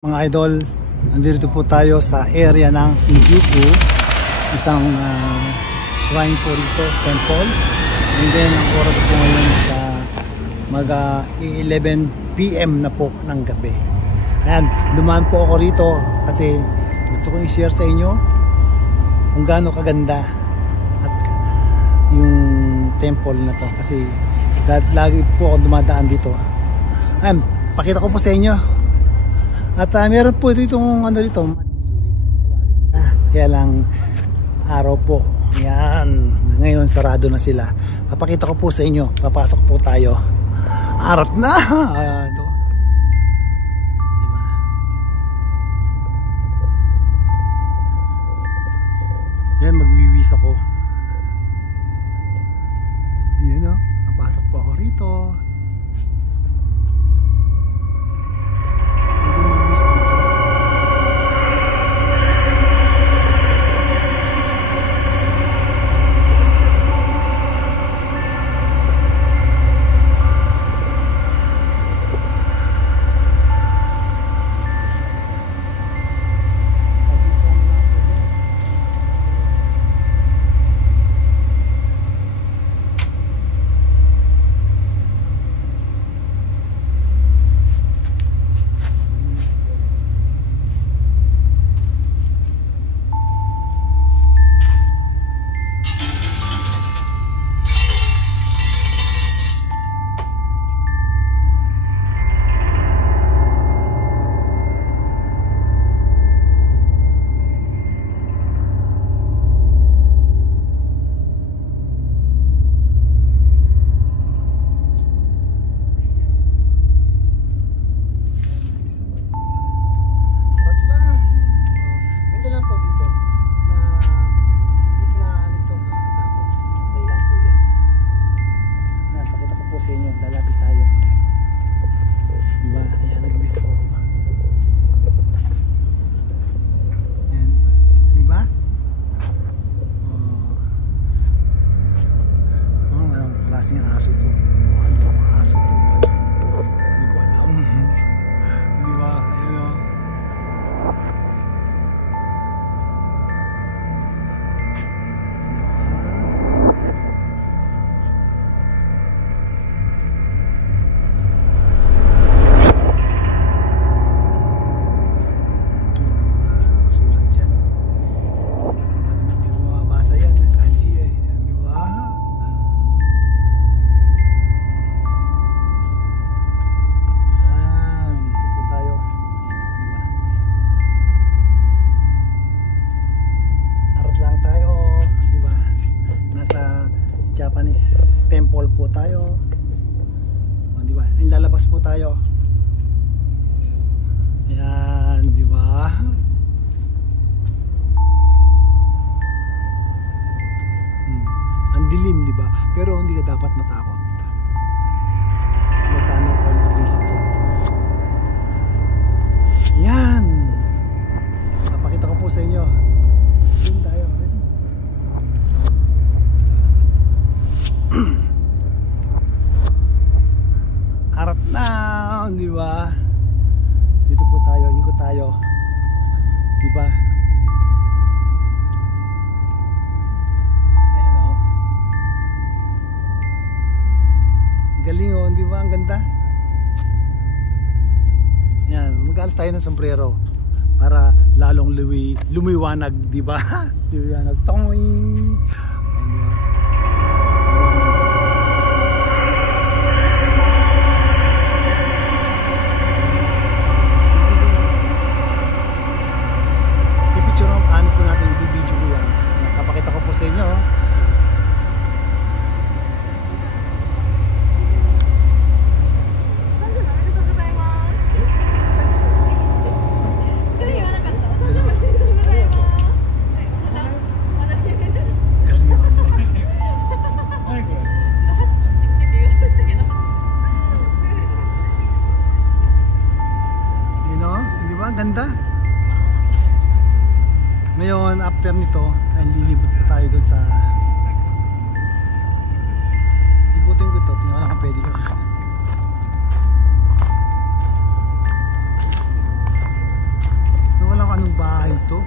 Mga idol, nandito po tayo sa area ng Shinjuku, isang shrine po rito, temple. And then ang oras po ngayon sa mag 11 PM na po ng gabi. Ayan, dumaan po ako rito kasi gusto kong i-share sa inyo kung gaano kaganda at yung temple na to, kasi lagi po ako dumadaan dito. Ayan, pakita ko po sa inyo. At meron po ditong ano dito, kaya lang araw po. Yan, ngayon sarado na sila. Papakita ko po sa inyo. Papasok po tayo. Arat na. Ito. Diba? Yan, magwiwis ako. Yan o, napasok po ako rito. Lalapit tayo. Diba? Ayan, nag-miss ako. Ayan. Diba? Anong klaseng aso to? Ano itong aso to? Hindi ko alam. Diba? Ayan o. Japanese temple po tayo. O, di ba? Ay, lalabas po tayo. Yan, di ba? Ang dilim, di ba? Pero hindi ka dapat matakot. Sana all place to. Yan. Napakita ko po sa inyo. Doon tayo. Harap na, di ba? Dito po tayo, ikot tayo. Di ba? Ayun oh. Galing oh, di ba? Ang ganda. Yan, mag-alas tayo ng sombrero para lalong lumiwanag, di ba? Lumiwanag. Toing. Napakita ko po sa inyo. You know, di ba? Ganda. Ngayon, after nito, ay lilibot po tayo doon sa ikutin ko ito. Tingnan ko pwede ka. anong bahay to.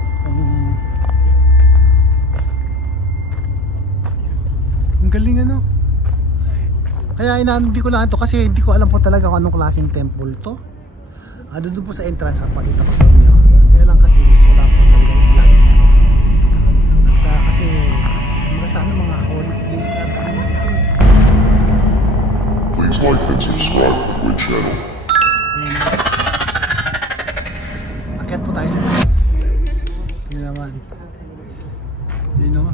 Ang galing ano. Kaya hindi ko lang ito kasi hindi ko alam po talaga kung anong klaseng temple to. Doon po sa entrance, pakita ko sa inyo. Kaya lang kasi gusto ko lang po talaga i-vlog. At kasi sana mga holy place na ano ito. Please like and subscribe to the channel. Akyat po tayo sa taas. Tingnan naman. You know?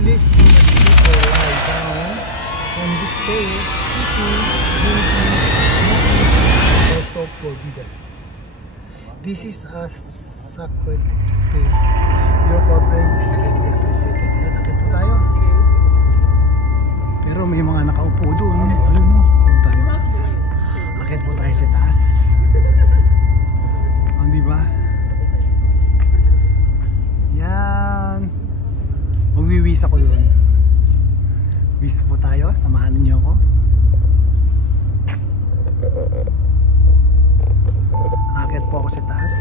Please do not sleep or lie down on this day. Eating, drinking, smoking is also forbidden. This is a sacred space. Your cooperation is greatly appreciated. Ayan, akyat po tayo. Pero may mga nakaupo doon. Ano no? Tayo. Akyat po tayo sa taas. Diba? Yan. Magwiwis ako doon. Wis po tayo. Samahan niyo ako. Akyat po ako sa taas.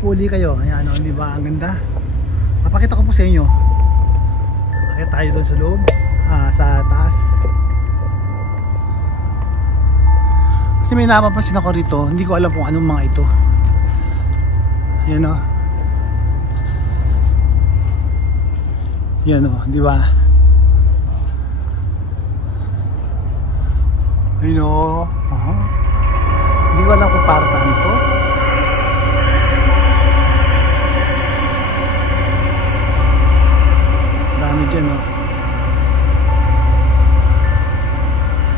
Pupuli kayo. Ayan, ano, di ba? Ang ganda. Papakita ko po sa inyo. Akit tayo doon sa loob, sa taas. Kasi may napapansin ako rito. Hindi ko alam kung anong mga ito. Ayan o. Ayan o, di ba? Ayan o. Hindi ko alam kung para saan to. Dami dyan o.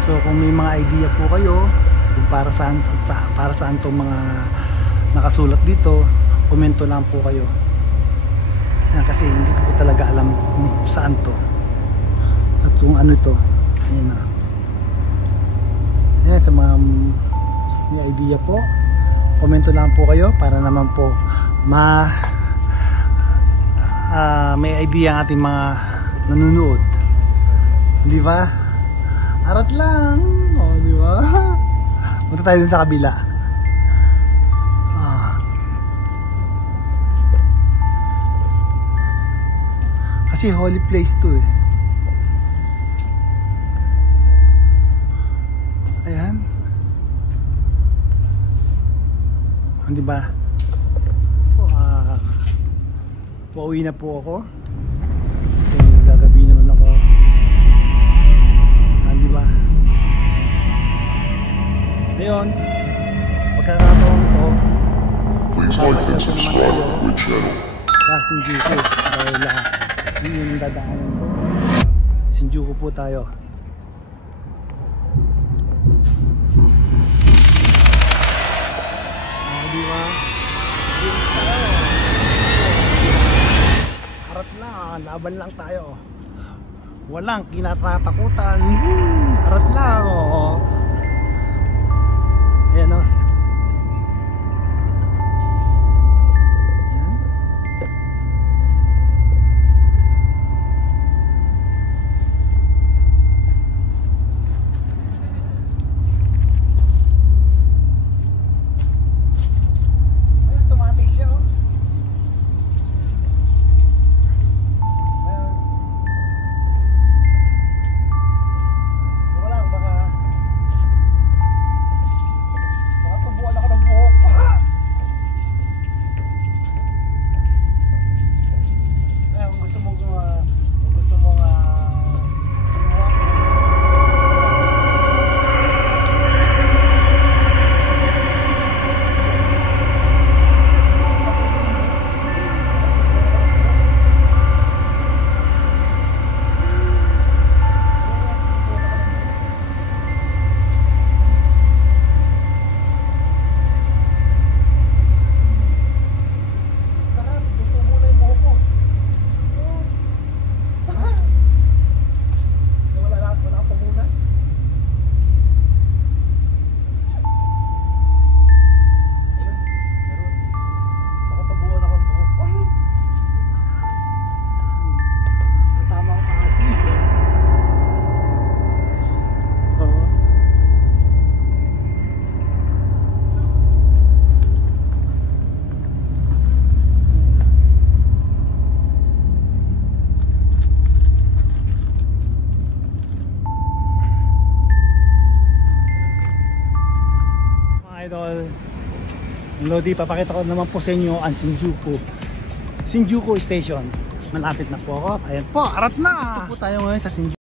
So kung may mga idea po kayo kung para saan tong mga nakasulat dito, komento lang po kayo. Ayan, kasi hindi ko po talaga alam kung saan to at kung ano ito. Ayan na. Ayan, sa mga may idea po, komento lang po kayo para naman po may idea ang ating mga nanonood. Di ba? Arat lang. O, di ba? Punta tayo dun sa kabila. Kasi holy place to eh. Ayan. Di ba? Pauwi na po ako. Gagabi naman ako. Di ba? Ngayon, pagkakataon ito, Please like and subscribe to my channel. sa Shinjuku. Dahil yun yung dadaanan ko. Shinjuku po tayo. Di ba? Harap lang, laban lang tayo. Walang kinatatakutan. Harap lang, oh. Ayan, oh. Ayan. Ayan, automatic siya, oh. Idol, Lodi, papakita ko naman po sa inyo ang Shinjuku Station. Malapit na po ako. Ayan po, arat na! Ito po tayo ngayon sa Shinjuku.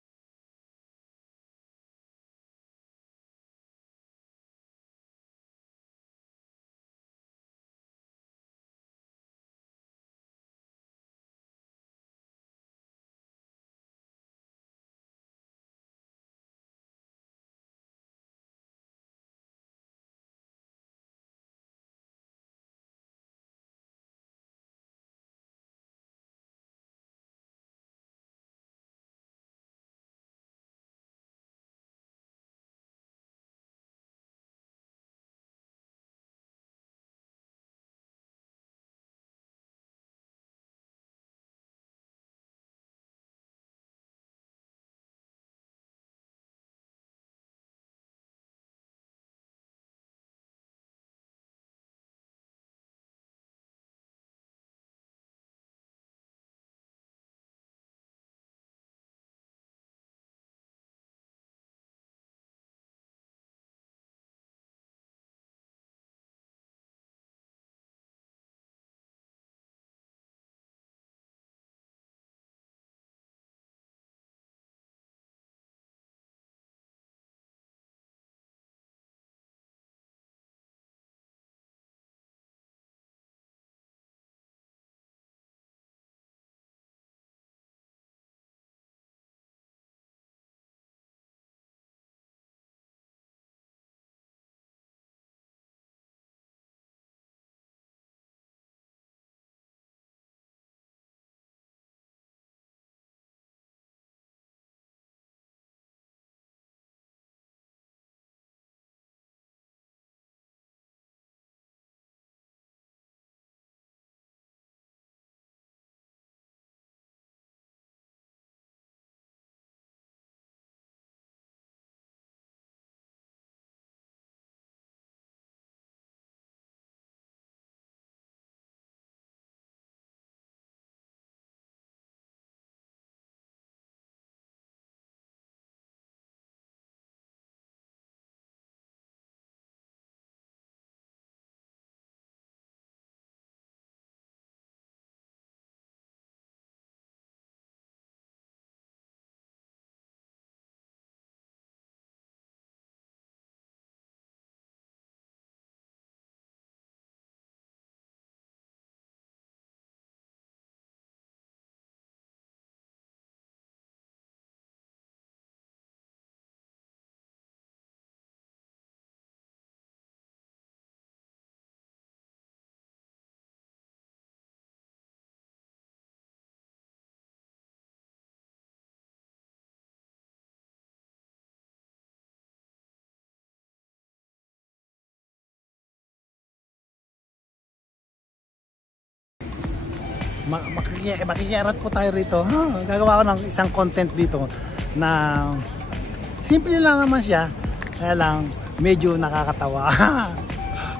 makikiarat po tayo rito. Gagawa ko ng isang content dito na simple lang naman siya, kaya lang medyo nakakatawa.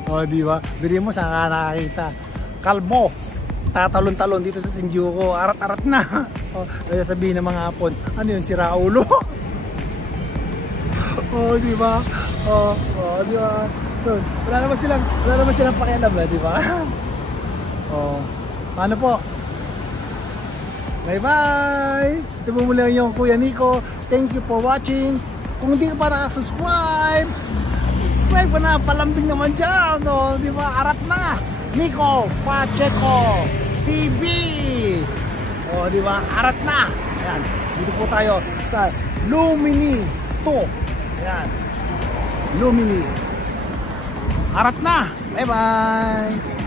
O di ba? Bili mo saan ka nakakita. Kalbo, tatalon-talon dito sa Shinjuku, arat-arat na. O, kaya sabihin ng mga Hapon, ano yun, sira ulo? O di ba? O di ba? So, wala naman silang pakialam, di ba? O, paano po? Bye bye! Ito po muli yung Kuya Nico. Thank you for watching. Kung hindi ka pa nakasubscribe, subscribe pa na, palambing naman dyan, no? Di ba? Arat na! Nico Pacheco TV! O, di ba? Arat na! Ayan, dito po tayo sa Lumini 2. Ayan, Lumini. Arat na! Bye bye!